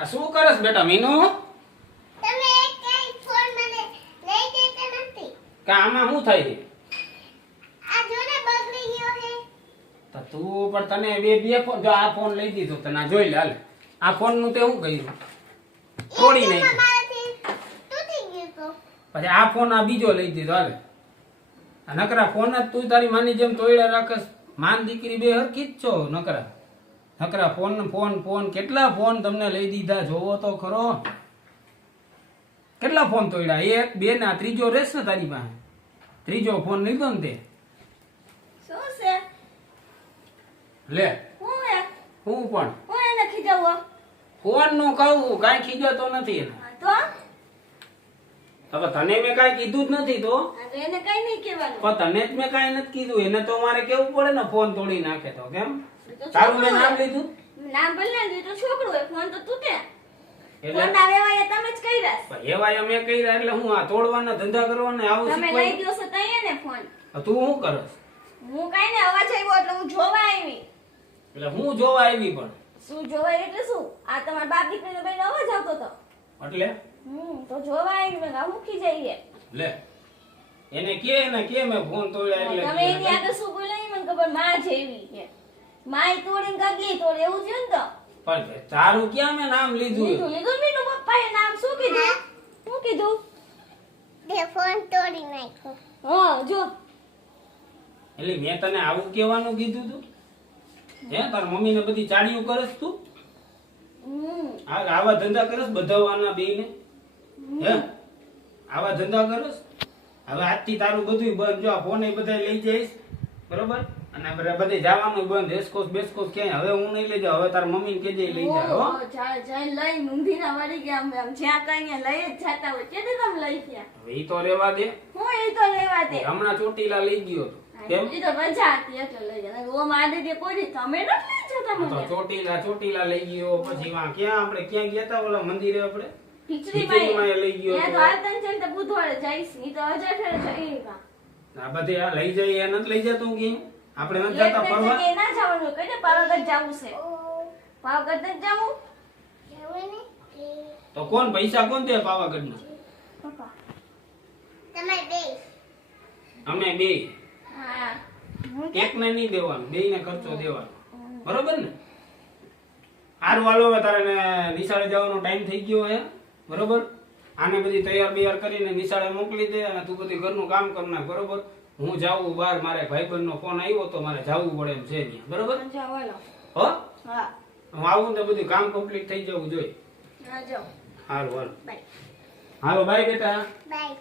આ શું કરસ બેટા મીનુ? તમે કઈ ફોન મને લઈ દેતા નથી. કે આમાં શું થાય છે? આ જોને બગડી ગયો છે. તો તું પણ તને બે ફોન જો આ ફોન લઈ દીધો તને આ જોઈ લે હાલ. આ ફોન નું તે શું કર્યું? તોડી નાખ્યું. મારાથી તૂટી ગયો તો. પછી આ ફોન આ બીજો લઈ દીધો હાલ. આ નકરા ફોન જ તું તારી માની જેમ તોડ્યા રાખસ. માન દીકરી બે હરખી જ છો નકરા. નકરા ફોન કેટલા ફોન તમને લઈ દીધા જોવો તો ખરો. કેટલા ફોન તોડ્યા? એક બે ના ત્રીજો રેસ ને તારી પાસે. ત્રીજો ફોન લીધો ને તે શું છે? લે હું હે? હું પણ હું એને ખીજાવો? ફોન નું કહું કાંઈ ખીજાતો નથી એને. તો હવે તને મેં કાંઈ કીધું જ નથી તો એને કઈ નહીં કહેવાનું. પણ તને જ મેં કાંઈ નથી કીધું. એને તો મારે કેવું પડે ને ફોન તોડી નાખે તો કેમ? તારું મેં નામ લીધું નામ ભલે ને તો છોકરું હોય ફોન તો તૂટે. એટલે ફોન ના વેવાય તમે જ કર્યા. પણ એવા અમે કર્યા એટલે હું આ તોડવાના ધંધા કરવાના આવું તમે લઈ શીખવાય. ગયો છો તઈ ને ફોન. તું શું કરસ? હું કઈ ને અવાજ આવ્યો એટલે હું જોવા આવી. એટલે હું જોવા આવી પણ શું જોવા એટલે શું? આ તમારા બાપ દીકરીનો બેન અવાજ આવતો હતો. એટલે તો જોવા આવી મેં હું ખીજાઈએ. લે એને કે મેં ફોન તોડ્યા એટલે તમે એની આગળ શું બોલાય મને ખબર માં જેવી છે. માય તોડીને કાગલી તોડે એવું થયું ને તો. પણ તારું ક્યાં મેં નામ લીધું? લીધું મીનુ પપ્પાએ નામ શું કીધું? શું કીધું? તે ફોન તોડી નાખ્યો. હા જો એટલે મેં તને આવું કહેવાનું કીધું તું? હે તાર મમ્મી ને બધી ચાડીઓ કરસ તું? આવા ધંધા કરસ બધાવાના બેયને? હે આવા ધંધા કરસ? હવે આજથી તારું બધું બંધ. જો આ ફોન એ બધા લઈ જઈશ બરોબર અને બધે જવાનું બંધ. એસકોસ બેસકોસ ક્યાંય હવે હું નહીં લઈ જાઉં. હવે તાર મમ્મી ને કેજે લઈ જાય હો. જાય લઈ ઊંધીના વળી ગયા આમ જ્યાં કઈ લઈ જ જાતા હોય કેને તમે લઈ ગયા? હવે ઈ તો રેવા દે. હું એ તો લેવા દે. હમણાં ચોટીલા લઈ ગયો તો કેમ? એ તો મજા હતી એટલે લઈ ગયા. ઓ મારે દે કોઈ તમે નથી લઈ જતા તો મને. ચોટીલા લઈ ગયો. પછી ક્યાં ગયા તા ઓલા મંદિરે આપણે ખીચડીમાં લઈ ગયો ત્યાં તો. તો હાલતન છે ને તો બુધવારે જઈશ ની તો હજાર ફેર જઈ આ બધે આ લઈ જાય એ નથી લઈ જતું કે આપણે નથી જતા ફરવા? ના જવાનું કઈ ને પાવાગઢ જવું છે. પાવાગઢ જ જવું. જવું ને? તો કોણ પૈસા કોણ દે પાવાગઢના? પપ્પા તમે બે. અમે બે. હા એક ને નહીં દેવાનું, બેયને ખર્ચો દેવાનો. બરોબર ને? હારું હાલો હવે તારે નિશાળે જવાનો ટાઈમ થઈ ગયો હે બરોબર. આને બધી તૈયાર બૈયાર કરીને નિશાળે મોકલી દે અને તું બધી ઘરનું કામ કર નાખ બરોબર. હું જાઉં બહાર, મારે ભાઈબંધનો ફોન આવ્યો તો મારે જવું પડે એમ છે ત્યાં બરોબર. જવાનો. હો હા હું આવું તો બધું કામ કમ્પ્લીટ થઈ જવું જોઈએ. હા જાઓ. હારું હાલો બાય. હાલો બાય બેટા. બાય.